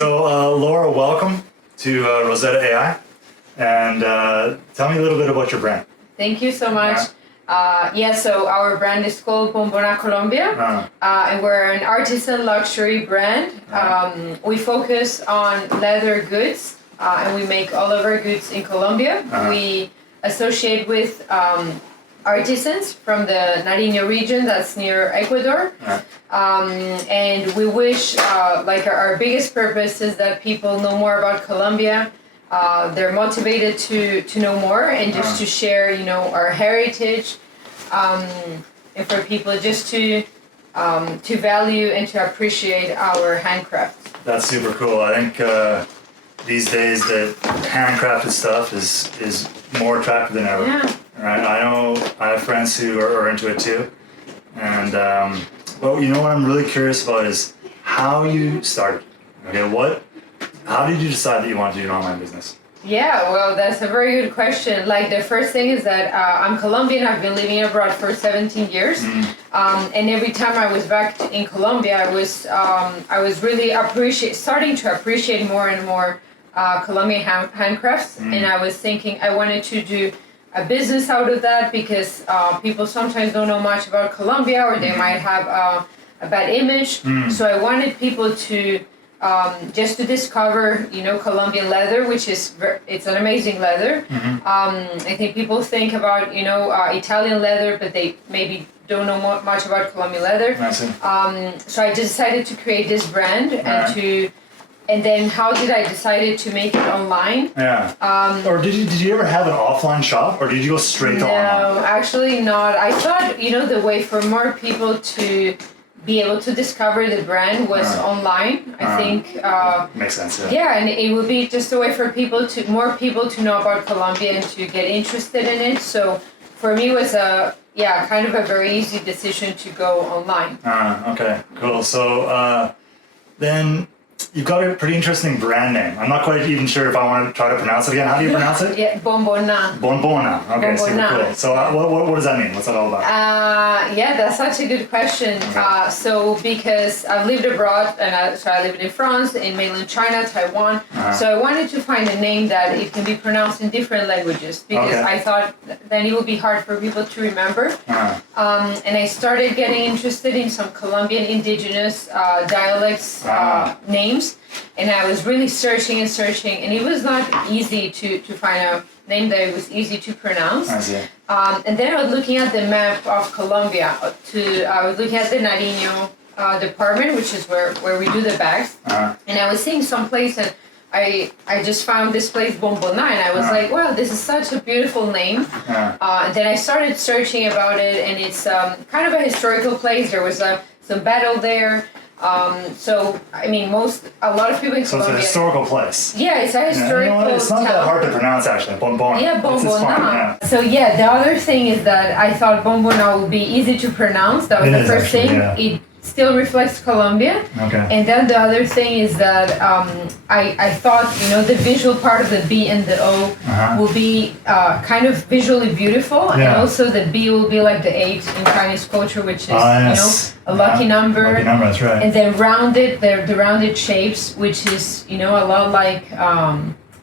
So, Laura, welcome to Rosetta AI, and tell me a little bit about your brand. Thank you so much. So our brand is called Bomboná, Colombian, and we're an artisan luxury brand. We focus on leather goods, and we make all of our goods in Colombia. We associate with artisans from the Nariño region that's near Ecuador. And we wish, our biggest purpose is that people know more about Colombia. They're motivated to know more and just to share, our heritage, and for people just to value and to appreciate our handcraft. That's super cool. I think these days the handcrafted stuff is more attractive than ever. Yeah. Right? I know I have friends who are into it too, and well, you know what I'm really curious about is how you started. Okay, how did you decide that you wanted to do an online business? Yeah, well, that's a very good question. Like, the first thing is that I'm Colombian. I've been living abroad for 17 years. And every time I was back in Colombia, I was really starting to appreciate more and more Colombian handcrafts. And I was thinking I wanted to do a business out of that because people sometimes don't know much about Colombia, or they might have a bad image. So I wanted people to just to discover, Colombian leather, which it's an amazing leather. I think people think about, Italian leather, but they maybe don't know much about Colombian leather. So I decided to create this brand and then how did I decide to make it online? Or did you ever have an offline shop, or did you go straight to online? No, actually not. I thought, the way for more people to be able to discover the brand was online. I think makes sense. Yeah, and it would be just a way for more people to know about Colombia and to get interested in it. So for me, it was kind of a very easy decision to go online. Okay, cool. So then you've got a pretty interesting brand name. I'm not quite even sure if I want to try to pronounce it again. How do you pronounce it? Yeah, Bombona. Bombona. Okay, Bombona. Super cool. So what does that mean? What's that all about? That's such a good question. So because I've lived abroad, and I lived in France, in mainland China, Taiwan. So I wanted to find a name that it can be pronounced in different languages because I thought then it would be hard for people to remember. And I started getting interested in some Colombian indigenous dialects names. And I was really searching, and it was not easy to find a name that was easy to pronounce. And then I was looking at the map of Colombia. I was looking at the Nariño department, which is where we do the bags. And I was seeing some place, and I just found this place, Bombona, and I was like, wow, this is such a beautiful name. And then I started searching about it, and it's kind of a historical place. There was some battle there. So I mean, a lot of people in Colombia. So it's a historical place. Yeah, it's a historical. It's not that hard to pronounce actually. Bombona. Yeah, Bombona. It's So the other thing is that I thought Bombona would be easy to pronounce. That was the first thing. It still reflects Colombia. And then the other thing is that I thought the visual part of the B and the O will be kind of visually beautiful, and also the B will be like the 8 in Chinese culture, which is a lucky number. Lucky number, that's right. And then the rounded shapes, which is a lot like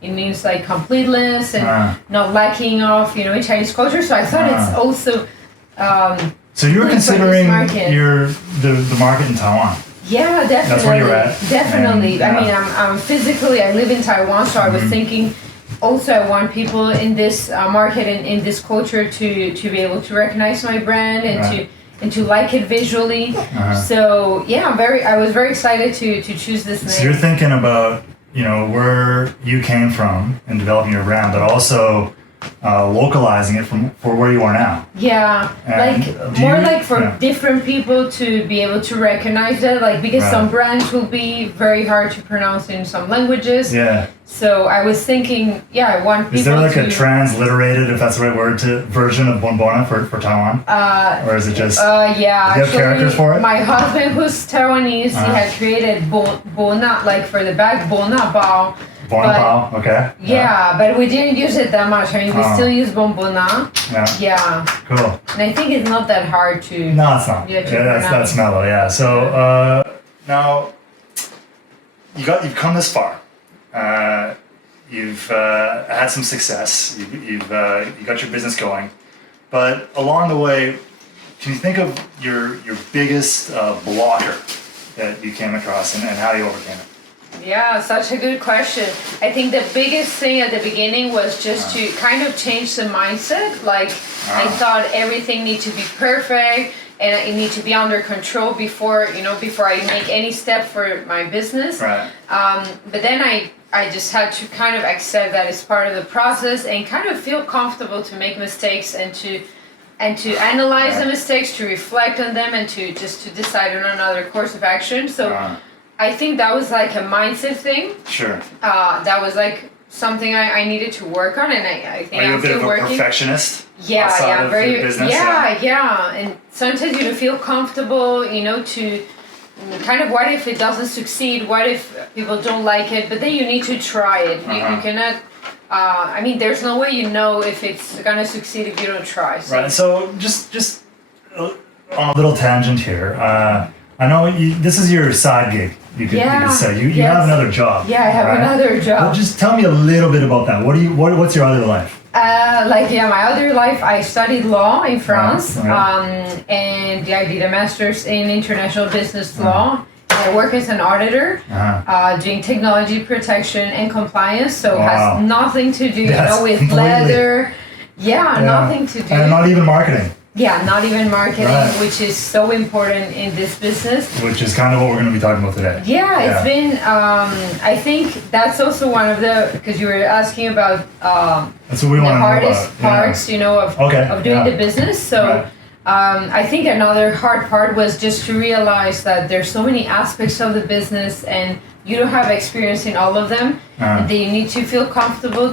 it means like completeness and not lacking of in Chinese culture. So I thought it's also. So you were considering the market in Taiwan? Yeah, definitely. That's where you're at? Definitely. I mean, I'm physically, I live in Taiwan, so I was thinking also I want people in this market and in this culture to be able to recognize my brand and to like it visually. So yeah, I was very excited to choose this name. So you're thinking about, where you came from in developing your brand, but also localizing it for where you are now. Yeah, and for different people to be able to recognize it, because some brands will be very hard to pronounce in some languages. So I was thinking, I want people to... Is there a transliterated, if that's the right word, version of Bombona for Taiwan? Or is it just... do you have characters for it? My husband, who's Taiwanese, he had created Bona, for the bag, Bona Bao. Bona Bao, okay. Yeah, but we didn't use it that much. I mean, we still use Bombona. Yeah. Cool. And I think it's not that hard to... No, it's not. That's mellow, yeah. So, now... you've come this far. You've had some success. You got your business going, but along the way, can you think of your biggest blocker that you came across and how you overcame it? Yeah, such a good question. I think the biggest thing at the beginning was just to kind of change the mindset. Like I thought everything needed to be perfect and it need to be under control before I make any step for my business. Right. But then I just had to kind of accept that it's part of the process and kind of feel comfortable to make mistakes and to analyze the mistakes, to reflect on them, and to decide on another course of action. So I think that was like a mindset thing. Sure. That was like something I needed to work on, and I think Are you I'm a bit still of a working. perfectionist? Yeah, outside of very. your business? Yeah. And sometimes you don't feel comfortable, to kind of what if it doesn't succeed? What if people don't like it? But then you need to try it. You cannot. I mean, there's no way you know if it's gonna succeed if you don't try. So. Right. So just on a little tangent here. I know this is your side gig. You could say you have another job. Yeah, I have another job. Well, just tell me a little bit about that. What's your other life? My other life, I studied law in France, Right. and I did a master's in international business law. I work as an auditor, doing technology protection and compliance, so it has nothing to do, with completely. leather. Yeah, nothing to do. And not even marketing. Yeah, not even marketing, Right. which is so important in this business. Which is kind of what we're going to be talking about today. Yeah, it's been, I think that's also one of because you were asking about That's what we the want to know hardest about. parts, of doing the business. So I think another hard part was just to realize that there's so many aspects of the business and you don't have experience in all of them. And that you need to feel comfortable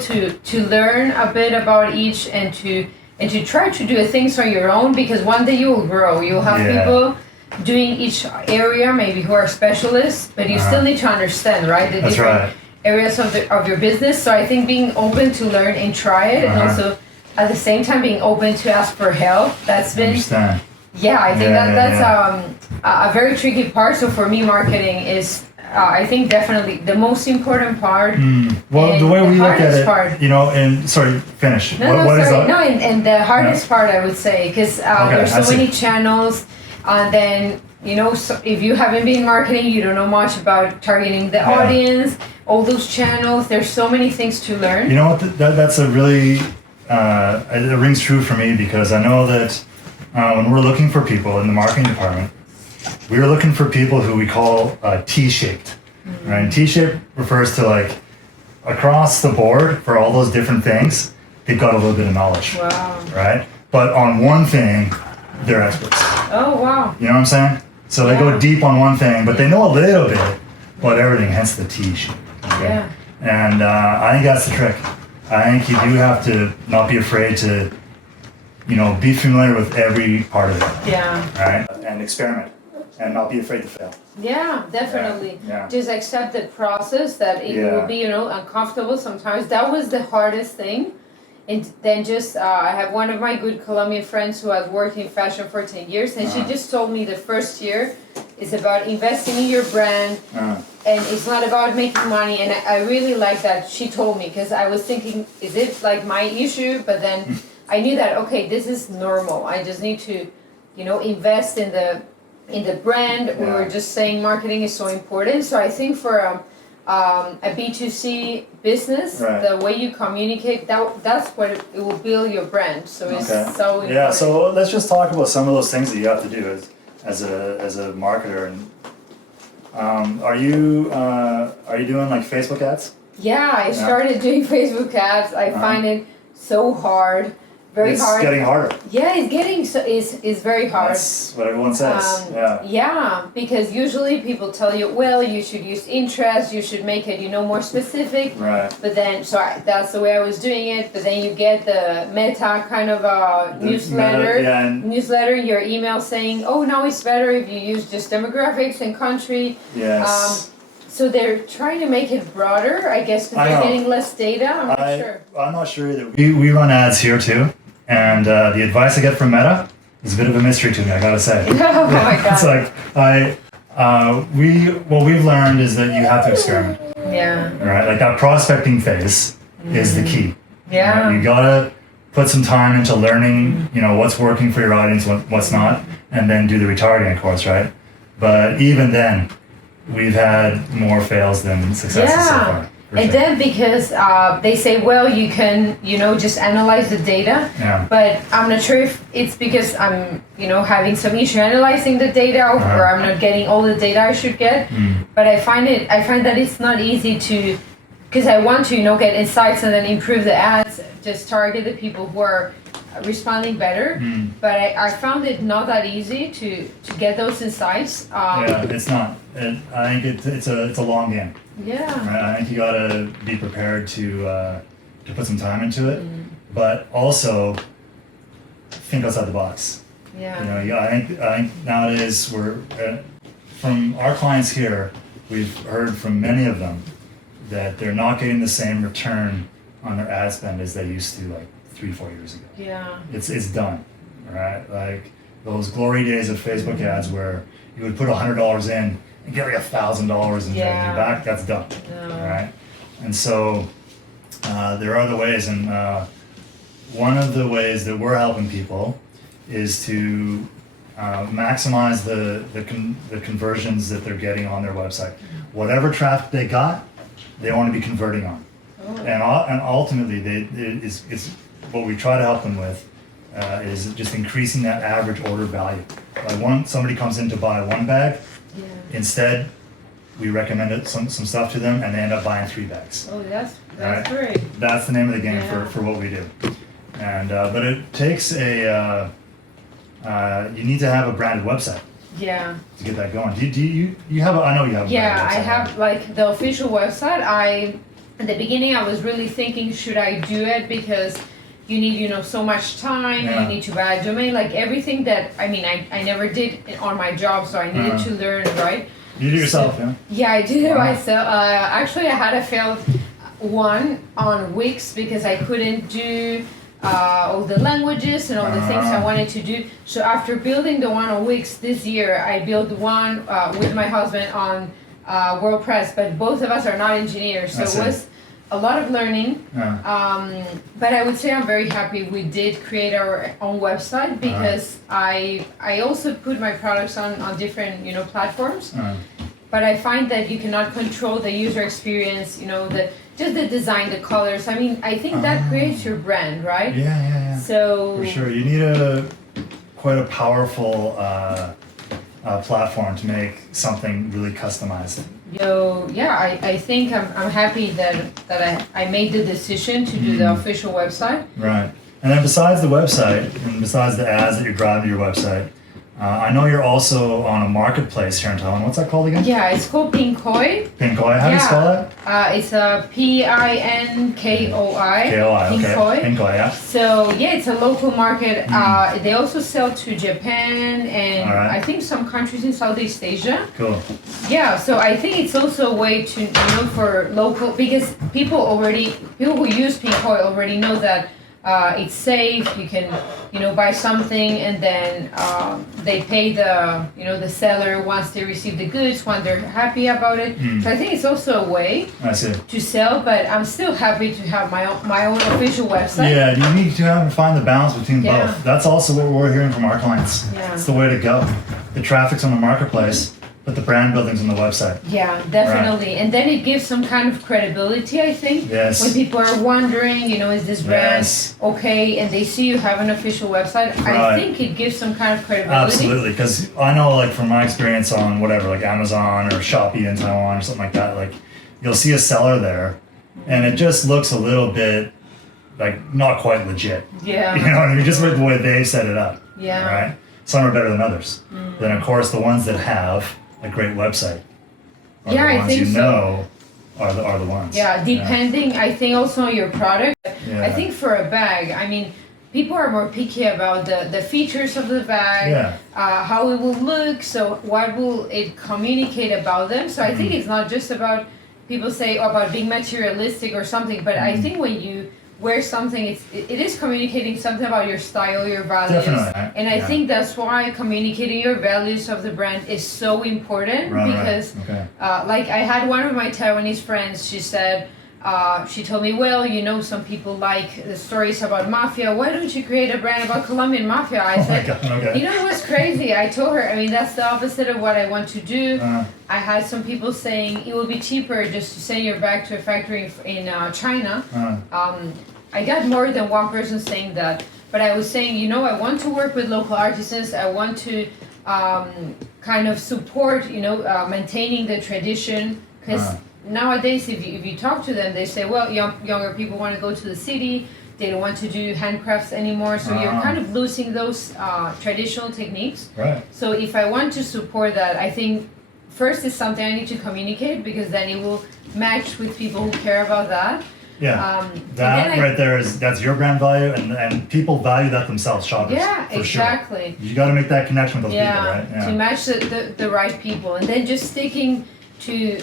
to learn a bit about each and to try to do things on your own, because one day you will grow. You'll have people doing each area, maybe who are specialists, but you still need to understand, right? The different areas of your business. So I think being open to learn and try it, and also at the same time being open to ask for help. That's been I think that's a very tricky part. So for me, marketing is I think definitely the most important part. Well, the way we look at it, part, and sorry, finish. And the hardest part, I would say, because there's so many channels, and then so if you haven't been marketing, you don't know much about targeting the audience. All those channels, there's so many things to learn. You know what? That's a really it rings true for me, because I know that when we're looking for people in the marketing department, we were looking for people who we call T-shaped, right? And T-shaped refers to like across the board for all those different things, they've got a little bit of knowledge, right? But on one thing, they're experts. Oh, wow. You know what I'm saying? So they go deep on one thing, but they know a little bit about everything, hence the T-shape. Okay? Yeah. And I think that's the trick. I think you do have to not be afraid to, be familiar with every part of it. Yeah. Right? And experiment. And not be afraid to fail. Yeah, definitely. Yeah. Just accept the process, that it will be, uncomfortable sometimes. That was the hardest thing. And then I have one of my good Colombian friends who has worked in fashion for 10 years, and she just told me the first year is about investing in your brand, and it's not about making money. And I really like that she told me, because I was thinking, is it like my issue? But then I knew that, okay, this is normal. I just need to, invest in the brand. We were just saying marketing is so important. So I think for a B2C business, the way you communicate, that's what it will build your brand. So it's so important. Yeah, so let's just talk about some of those things that you have to do as a marketer. And are you doing like Facebook ads? Yeah, I started doing Facebook ads. I find it so hard. Very hard. It's getting harder. Yeah, it's very hard. That's what everyone says. Yeah, because usually people tell you, well, you should use interest, you should make it, more specific. Right. But then, that's the way I was doing it. But then you get the meta kind of newsletter, your email saying, oh, now it's better if you use just demographics and country. Yes. So they're trying to make it broader, I guess, because they're getting less data. I'm not sure. I'm not sure either. We run ads here too, and the advice I get from Meta is a bit of a mystery to me, I gotta say. Oh my God. It's like What we've learned is that you have to experiment, Yeah. right? Like that prospecting phase is the key. Yeah. Right? You gotta put some time into learning, what's working for your audience, what's not, and then do the retargeting, of course, right? But even then, we've had more fails than successes so far. And then because they say, well, you can, just analyze the data. Yeah. But I'm not sure if it's because I'm, having some issue analyzing the data, or I'm not getting all the data I should get. But I find that it's not easy to, because I want to, get insights and then improve the ads, just target the people who are responding better. But I found it not that easy to get those insights. Yeah, it's not. I think it's a long game. Yeah. Right? I think you gotta be prepared to put some time into it, but also think outside the box. Yeah. I think nowadays we're from our clients here, we've heard from many of them that they're not getting the same return on their ad spend as they used to like 3-4 years ago. Yeah. It's done, right? Like those glory days of Facebook ads where you would put $100 in and get like $1,000 in revenue back. That's done, right? And so there are other ways, and one of the ways that we're helping people is to maximize the conversions that they're getting on their website. Whatever traffic they got, they want to be converting on, and ultimately it's what we try to help them with is just increasing that average order value. Like somebody comes in to buy one bag, instead we recommend some stuff to them and they end up buying 3 bags. Oh, that's Right? great. That's the name of the game for what we do. And but it takes you need to have a branded website Yeah. to get that going. Do you have I know you have a Yeah, branded website. I have like the official website. At the beginning I was really thinking, should I do it, because you need so much time, you need to buy a domain, like everything that I never did on my job, so I needed to learn, right? You do yourself, yeah? Yeah, I did it myself. Actually, I had a failed one on Wix because I couldn't do all the languages and all the things I wanted to do. So after building the one on Wix this year, I built one with my husband on WordPress, but both of us are not engineers, so it was a lot of learning. But I would say I'm very happy we did create our own website, because I also put my products on different platforms. But I find that you cannot control the user experience, just the design, the colors. I think that creates your brand, right? Yeah. So for sure, you need quite a powerful platform to make something really customized. I think I'm happy that I made the decision to do the official website. Right. And then besides the website, and besides the ads that you drive to your website, I know you're also on a marketplace here in Taiwan. What's that called again? Yeah, it's called Pinkoi. Pinkoi? How do you spell that? It's a Pinkoi. K-O-I, okay. Pinkoi. Pinkoi, yeah. So it's a local market. They also sell to Japan and I think some countries in Southeast Asia. Cool. Yeah, so I think it's also a way to for local, because people who use Pinkoi already know that it's safe. You can buy something and then they pay the seller once they receive the goods, when they're happy about it. So I think it's also a way to sell, but I'm still happy to have my own official website. Yeah, you need to find the balance between both. That's also what we're hearing from our clients. Yeah. It's the way to go. The traffic's on the marketplace, but the brand building's on the website. Yeah, definitely. And then it gives some kind of credibility, I think. Yes. When people are wondering, is this brand okay? And they see you have an official website, I think it gives some kind of credibility. Absolutely, because I know, like, from my experience on whatever, like Amazon or Shopee in Taiwan or something like that, like, you'll see a seller there, and it just looks a little bit, like, not quite legit. Yeah. You know what I mean? Just with the way they set it up. Yeah. Right? Some are better than others. Then, of course, the ones that have a great website are the ones I think are the ones. Yeah, depending, I think also on your product. Yeah. I think for a bag, people are more picky about the features of the bag, how it will look, so what will it communicate about them. So I think it's not just about, people say about being materialistic or something, but I think when wear something, it is communicating something about your style, your values. Definitely. And I think that's why communicating your values of the brand is so important because Okay. like I had one of my Taiwanese friends, she said, she told me, well, you know, some people like the stories about mafia. Why don't you create a brand about Colombian mafia? I said, Okay. you know, it was crazy. I told her, I mean, that's the opposite of what I want to do. I had some people saying it will be cheaper just to send your bag to a factory in China. I got more than one person saying that. But I was saying, you know, I want to work with local artisans. I want to kind of support, you know, maintaining the tradition. Because nowadays, if you talk to them, they say, well, younger people want to go to the city. They don't want to do handcrafts anymore. So you're kind of losing those traditional techniques. Right. So if I want to support that, I think first is something I need to communicate because then it will match with people who care about that. Yeah, that right there that's your brand value, and people value that themselves, shoppers. Yeah, for exactly. Sure. You got to make that connection with those people, right? Yeah. To match the right people, and then just sticking to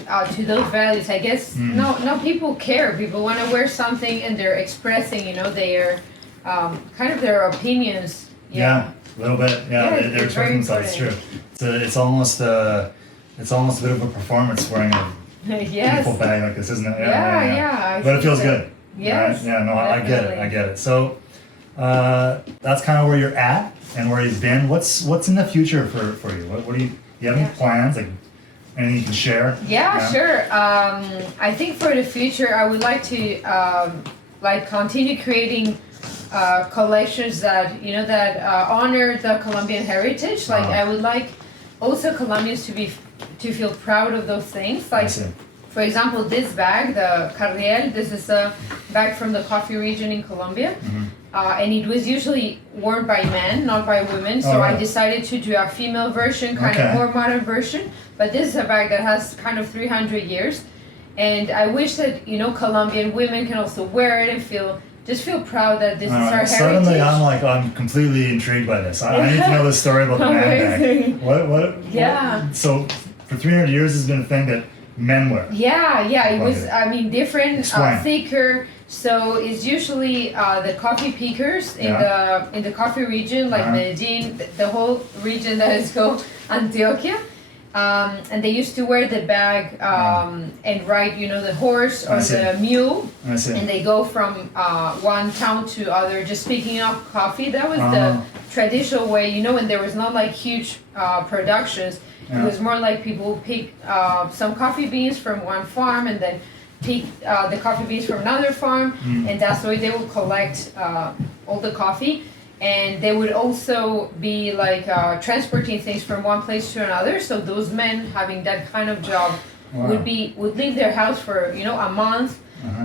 those values. I guess no people care. People want to wear something, and they're expressing, you know, their kind of their opinions. Yeah, a little bit. Yeah, they're expressing themselves. It's true. It's almost a bit of a performance wearing a beautiful bag like this, isn't it? Yeah. But it feels good. Yes. Right? Yeah, no, I get it. So that's kind of where you're at and where you've been. What's in the future for you? What do you have any plans? Like anything you can share? Yeah, sure. I think for the future, I would like to like continue creating collections that honor the Colombian heritage. Like I would like also Colombians to feel proud of those things. Like, for example, this bag, the Carriel, this is a bag from the coffee region in Colombia. And it was usually worn by men, not by women. So I decided to do a female version, kind of more modern version. But this is a bag that has kind of 300 years. And I wish that, you know, Colombian women can also wear it and feel proud that this is our heritage. Suddenly I'm completely intrigued by this. I need to know the story about the man bag. What? So for 300 years it's been a thing that men wear. Yeah, it was, I mean, different, thicker. So it's usually the coffee pickers in the coffee region, like Medellin, the whole region that is called Antioquia. And they used to wear the bag and ride, you know, the horse or the mule. And they go from one town to other, just picking up coffee. That was the traditional way, you know, when there was not like huge productions. It was more like people pick some coffee beans from one farm and then pick the coffee beans from another farm. And that's the way they would collect all the coffee. And they would also be like transporting things from one place to another. So those men having that kind of job would leave their house for, you know, a month,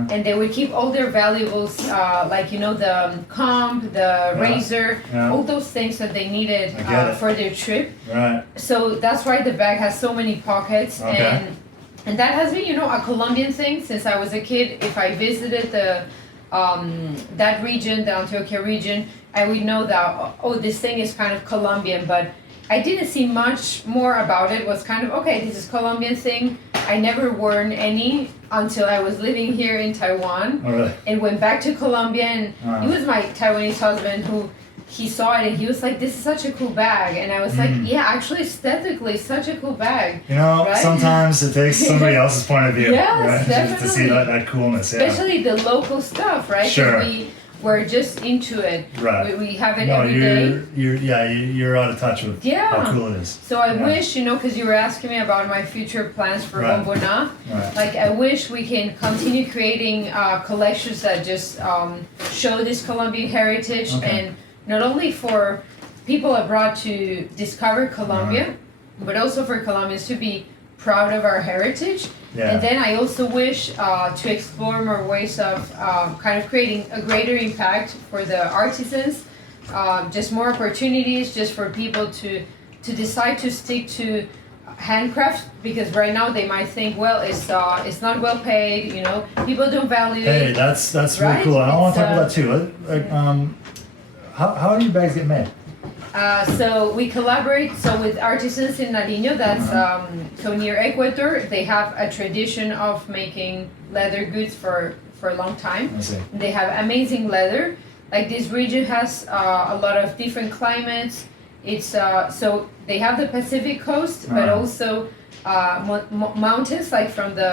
and they would keep all their valuables, like, you know, the comb, the razor, all those things that they needed for their trip. So that's why the bag has so many pockets, and that has been, you know, a Colombian thing since I was a kid. If I visited that region, the Antioquia region, I would know that, this thing is kind of Colombian, but I didn't see much more about it. It was kind of, this is Colombian thing. I never worn any until I was living here in Taiwan and went back to Colombia, and it was my Taiwanese husband who, he saw it and he was like, this is such a cool bag. And I was like, actually aesthetically, such a cool bag. You know, sometimes it takes somebody else's point of view, definitely. to see that coolness. Especially the local stuff, right? Sure. We're just into it. Right. We have it every day. You're out of touch with how cool it is. So I wish, you know, because you were asking me about my future plans for Bombona. Like, I wish we can continue creating collections that just show this Colombian heritage, and not only for people abroad to discover Colombia, but also for Colombians to be proud of our heritage. And then I also wish to explore more ways of kind of creating a greater impact for the artisans, just more opportunities just for people to decide to stick to handcraft, because right now they might think, well, it's not well paid, you know, people don't value it. Hey, that's really cool. I want to talk about that too. Like, how do your bags get made? So we collaborate with artisans in Nariño, that's so near Ecuador. They have a tradition of making leather goods for for a long time. I see. They have amazing leather. Like this region has a lot of different climates. It's so they have the Pacific coast, but also mountains, like from the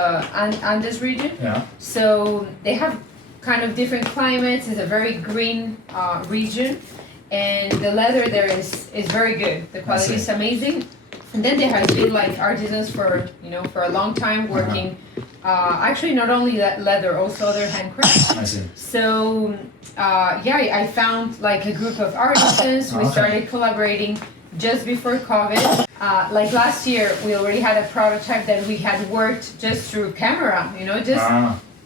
Andes region. Yeah. So they have kind of different climates. It's a very green region, and the leather there is very good. The quality is amazing. And then there has been like artisans for a long time working. Actually, not only that leather, also other handcrafts. I see. So I found like a group of artisans. We started collaborating just before COVID. Like last year, we already had a prototype that we had worked just through camera.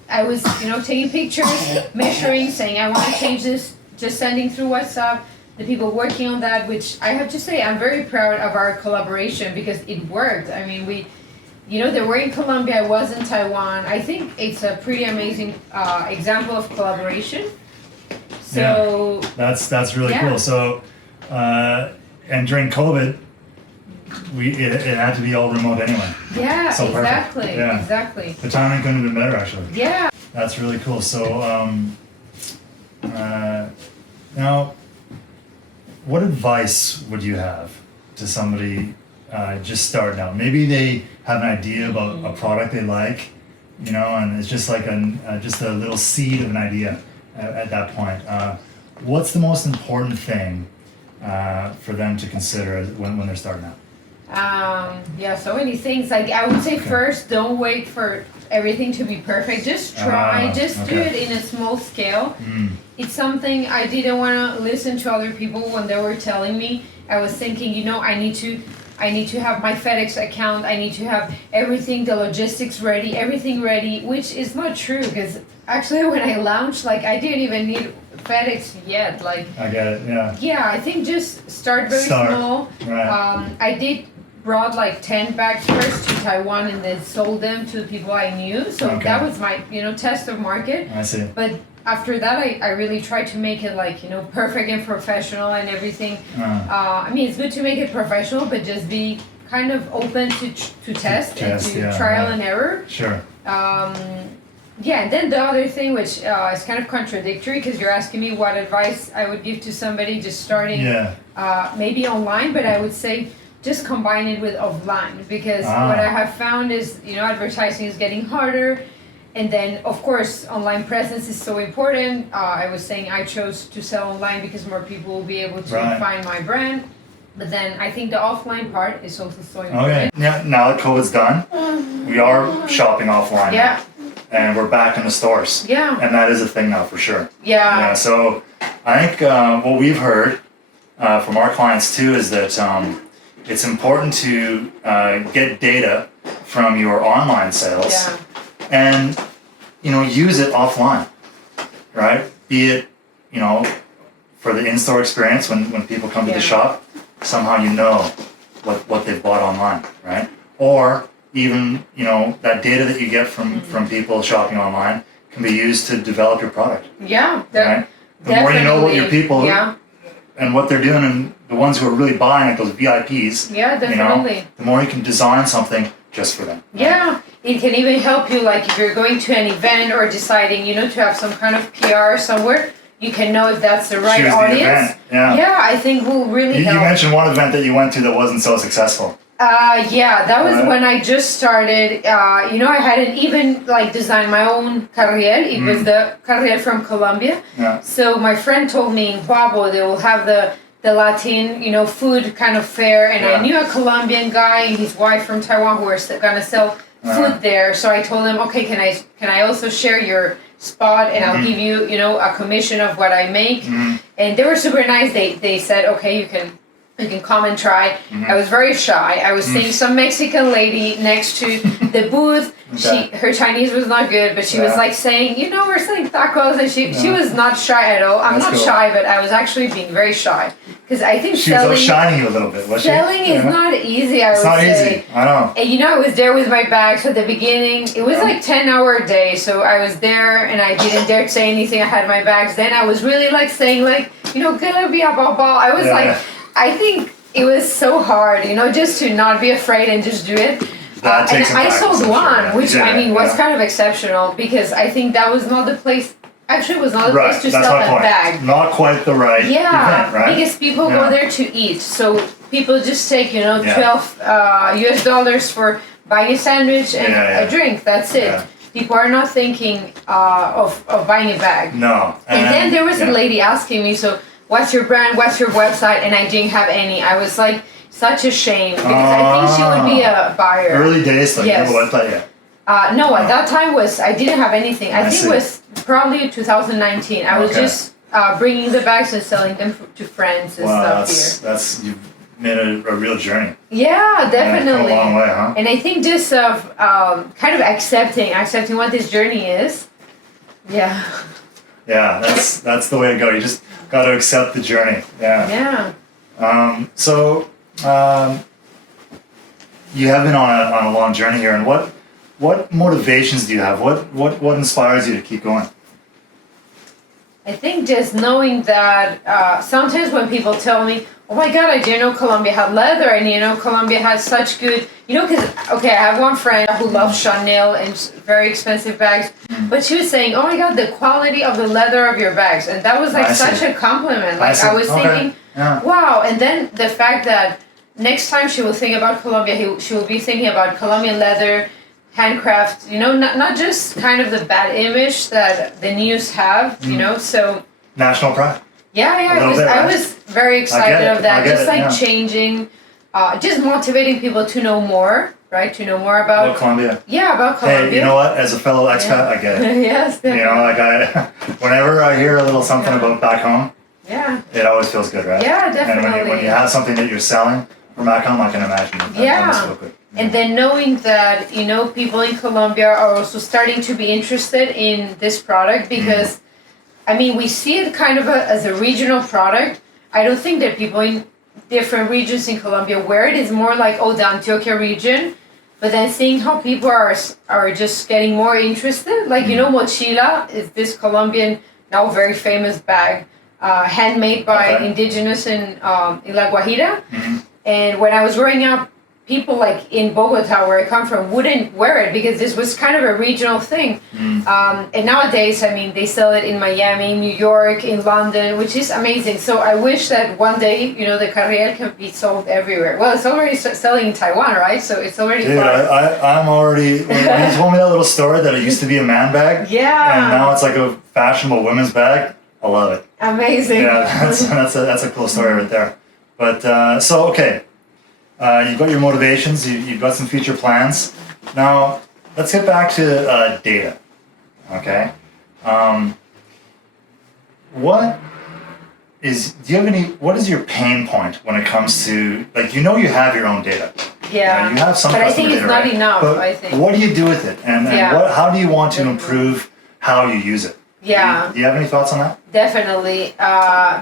I was taking pictures, measuring, saying I want to change this, just sending through WhatsApp. The people working on that, which I have to say, I'm very proud of our collaboration because it worked. I mean, they were in Colombia, I was in Taiwan. I think it's a pretty amazing example of collaboration. So that's really cool. So, and during COVID, it had to be all remote anyway. Yeah, so exactly. Yeah. Exactly. The timing couldn't have been better, actually. Yeah. That's really cool. So, now, what advice would you have to somebody just starting out? Maybe they have an idea about a product they like, and it's just like just a little seed of an idea at that point. What's the most important thing for them to consider when they're starting out? So many things. Like I would say, first, don't wait for everything to be perfect. Just try. Do it in a small scale. It's something I didn't want to listen to other people when they were telling me. I was thinking, I need to have my FedEx account. I need to have everything, the logistics ready, everything ready, which is not true because actually when I launched, like I didn't even need FedEx yet. Like I get it. Yeah. Yeah, I think just start very small. Right. I brought like 10 bags first to Taiwan and then sold them to the people I knew. So that was my test of market. I see. But after that, I really tried to make it like perfect and professional and everything. I mean, it's good to make it professional, but just be kind of open to test and to trial and error. Sure. And then the other thing, which is kind of contradictory, because you're asking me what advice I would give to somebody just starting, maybe online, but I would say just combine it with offline, because what I have found is advertising is getting harder. And then, of course, online presence is so important. I was saying I chose to sell online because more people will be able to find my brand. But then I think the offline part is also so important. Okay. Yeah, now that COVID's done, we are shopping offline. Yeah. And we're back in the stores. Yeah. And that is a thing now for sure. Yeah. So I think what we've heard from our clients too is that it's important to get data from your online sales. Yeah. And use it offline, right? Be it for the in-store experience when people come to the shop, somehow what they've bought online, right? Or even that data that you get from people shopping online can be used to develop your product. Yeah, right? The more you know about your people and what they're doing, and the ones who are really buying, like those VIPs. Yeah, definitely. The more you can design something just for them. Right? Yeah, it can even help you, like if you're going to an event or deciding, to have some kind of PR somewhere, you can know if that's the right audience. Yeah, I think will really help. You mentioned one event that you went to that wasn't so successful. That was when I just started. I hadn't even designed my own carriel. It was the carriel from Colombia. Yeah. So my friend told me in Guabo they will have the Latin, food kind of fair, and I knew a Colombian guy and his wife from Taiwan who were gonna sell food there. So I told them, okay, can I also share your spot and I'll give you, a commission of what I make. And they were super nice. They said, okay, you can come and try. I was very shy. I was seeing some Mexican lady next to the booth. Her Chinese was not good, but she was saying, we're selling tacos, and she was not shy at all. I'm not shy, but I was actually being very shy. Because I think she was outshining you a little bit, was she? Selling is not easy, I would say. It's not easy, I know. And I was there with my bags at the beginning. It was 10-hour day, so I was there and I didn't dare to say anything. I had my bags. Then I was really saying gonna be a ball. I was I think it was so hard, just to not be afraid and just do it. that takes some and I practice, sold I'm sure, one, yeah. which Yeah, I mean was yeah. kind of exceptional because I think that was not the place. Actually, it was not the Right, place to that's sell my a point. bag. Not quite the right event, right? Because people Yeah. go there to eat. So people just take, Yeah. 12 US dollars for buying a sandwich and a drink. That's it. Yeah. People are not thinking of buying a bag. No. And then there was a lady asking me, so what's your brand? What's your website? And I didn't have any. I was like, such a shame because I think she would be a buyer. Early days, like Yes. no website yet. No, at that time I didn't have anything. I think see. it was probably 2019. I was Okay. just bringing the bags and selling them to friends and Wow, stuff here. that's you've made a real journey. Yeah, definitely. Come a long way, huh? And I think just of kind of accepting what this journey is. Yeah. Yeah, that's the way to go. You just got to accept the journey. Yeah. Yeah. So you have been on a long journey here, and what motivations do you have? What inspires you to keep going? I think just knowing that sometimes when people tell me, oh my God, I didn't know Colombia had leather, and Colombia has such good, because, okay, I have one friend who loves Chanel and very expensive bags, but she was saying, oh my God, the quality of the leather of your bags, and that was like such a compliment. Like I was thinking, wow, and then the fact that next time she will think about Colombia, she will be thinking about Colombian leather, handcraft, not just kind of the bad image that the news have, so. National pride. Yeah, I was very excited of that. Just like changing, just motivating people to know more, right? To know more about Colombia. Yeah, about Colombia. Hey, you know what? As a fellow expat, I get it. Yes, definitely. Whenever I hear a little something about back home, it always feels good, right? Yeah, definitely. And when you have something that you're selling from back home, I can imagine that must feel good. And then knowing that, people in Colombia are also starting to be interested in this product because, we see it kind of as a regional product. I don't think that people in different regions in Colombia wear it. It's more like, the Antioquia region. But then seeing how people are just getting more interested. Like, mochila is this Colombian, now very famous bag, handmade by indigenous in La Guajira. And when I was growing up, people like in Bogota, where I come from, wouldn't wear it because this was kind of a regional thing. And nowadays, they sell it in Miami, New York, in London, which is amazing. So I wish that one day, the carrier can be sold everywhere. Well, it's already selling in Taiwan, right? So it's already. Dude, I'm already. When you told me that little story that it used to be a man bag, and now it's like a fashionable women's bag. I love it. Amazing. Yeah, that's a cool story right there. But so okay. You've got your motivations, you've got some future plans. Now, let's get back to data, okay? What is your pain point when it comes to, you have your own data. Yeah. You have some but customer I think it's data, not right? enough, but I think. what do you do with it? And how do you want to improve how you use it? Yeah. Do you have any thoughts on that? Definitely.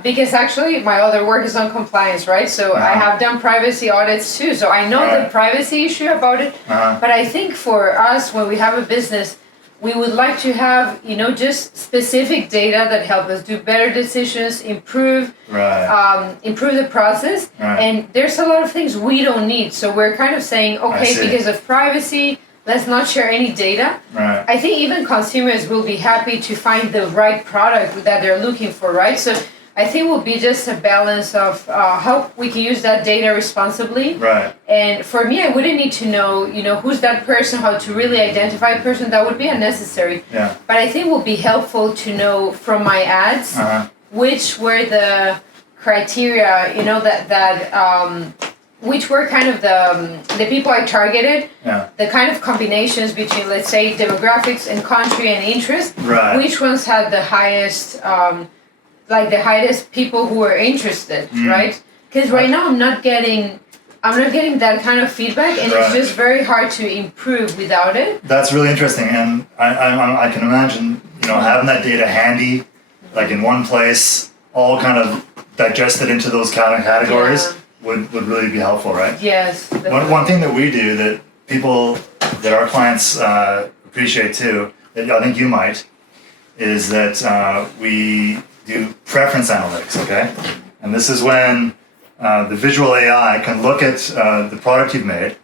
Because actually my other work is on compliance, right? So I have done privacy audits too. So I know the privacy issue about it. But I think for us, when we have a business, we would like to have, just specific data that help us do better decisions, improve the process. And there's a lot of things we don't need. So we're kind of saying, okay, because of privacy, let's not share any data. I think even consumers will be happy to find the right product that they're looking for, right? So I think it will be just a balance of how we can use that data responsibly. And for me, I wouldn't need to know, who's that person, how to really identify a person. That would be unnecessary. But I think it will be helpful to know from my ads which were the criteria, which were kind of the people I targeted, the kind of combinations between, let's say, demographics and country and interest, which ones had the highest, the highest people who were interested, right? Because right now I'm not getting that kind of feedback, and it's just very hard to improve without it. That's really interesting, and I can imagine, having that data handy, like in one place, all kind of digested into those kind of categories. Would really be helpful, right? Yes. One thing that we do that our clients appreciate too, that I think you might, is that we do preference analytics, okay? And this is when the visual AI can look at the product you've made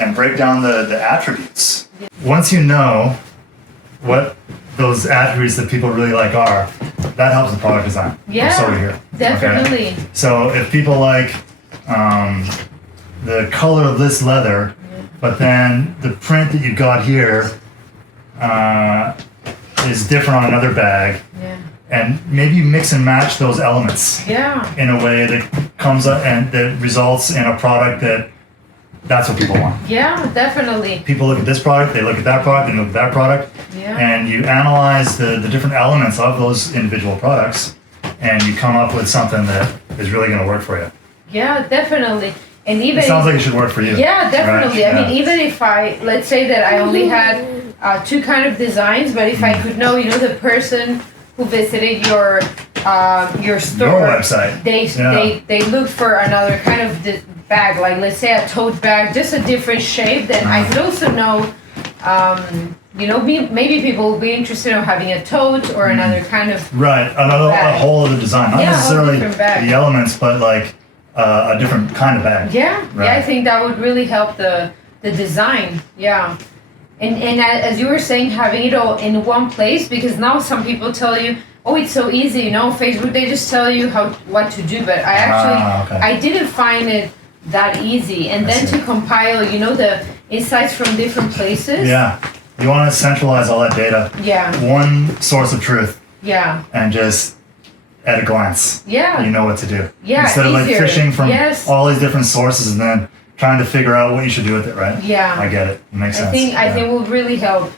and break down the attributes. Once you know what those attributes that people really like are, that helps the product design. Yeah, So here. definitely. Okay? So if people like the color of this leather, but then the print that you got here is different on another bag, Yeah. and maybe you mix and match those elements Yeah. in a way that comes up and that results in a product that's what people want. Yeah, definitely. People look at this product, they look at that product, they look at that product, Yeah. and you analyze the different elements of those individual products, and you come up with something that is really going to work for you. Yeah, definitely. And even It sounds like it should work for you. yeah, definitely. Right? I mean, even if let's say that I only had two kind of designs, but if I could know, the person who visited your store, Your website. they looked for another kind of bag, like let's say a tote bag, just a different shape. Then I could also know, maybe people will be interested in having a tote or another kind of Right, a whole other design, not Yeah, a whole necessarily different bag. the elements, but like a different kind of bag. Yeah, Right. yeah, I think that would really help the design. Yeah, and as you were saying, having it all in one place, because now some people tell you, oh, it's so easy, Facebook, they just tell you what to do, but I actually okay. I didn't find it that easy, and then see. to compile, the insights from different places. Yeah, you want to centralize all that data, Yeah, one source of truth, yeah, and just at a glance, yeah, you know what to do. Yeah, Instead of like easier. fishing from Yes. all these different sources and then trying to figure out what you should do with it, right? Yeah. I get it. It makes sense. I think will really help.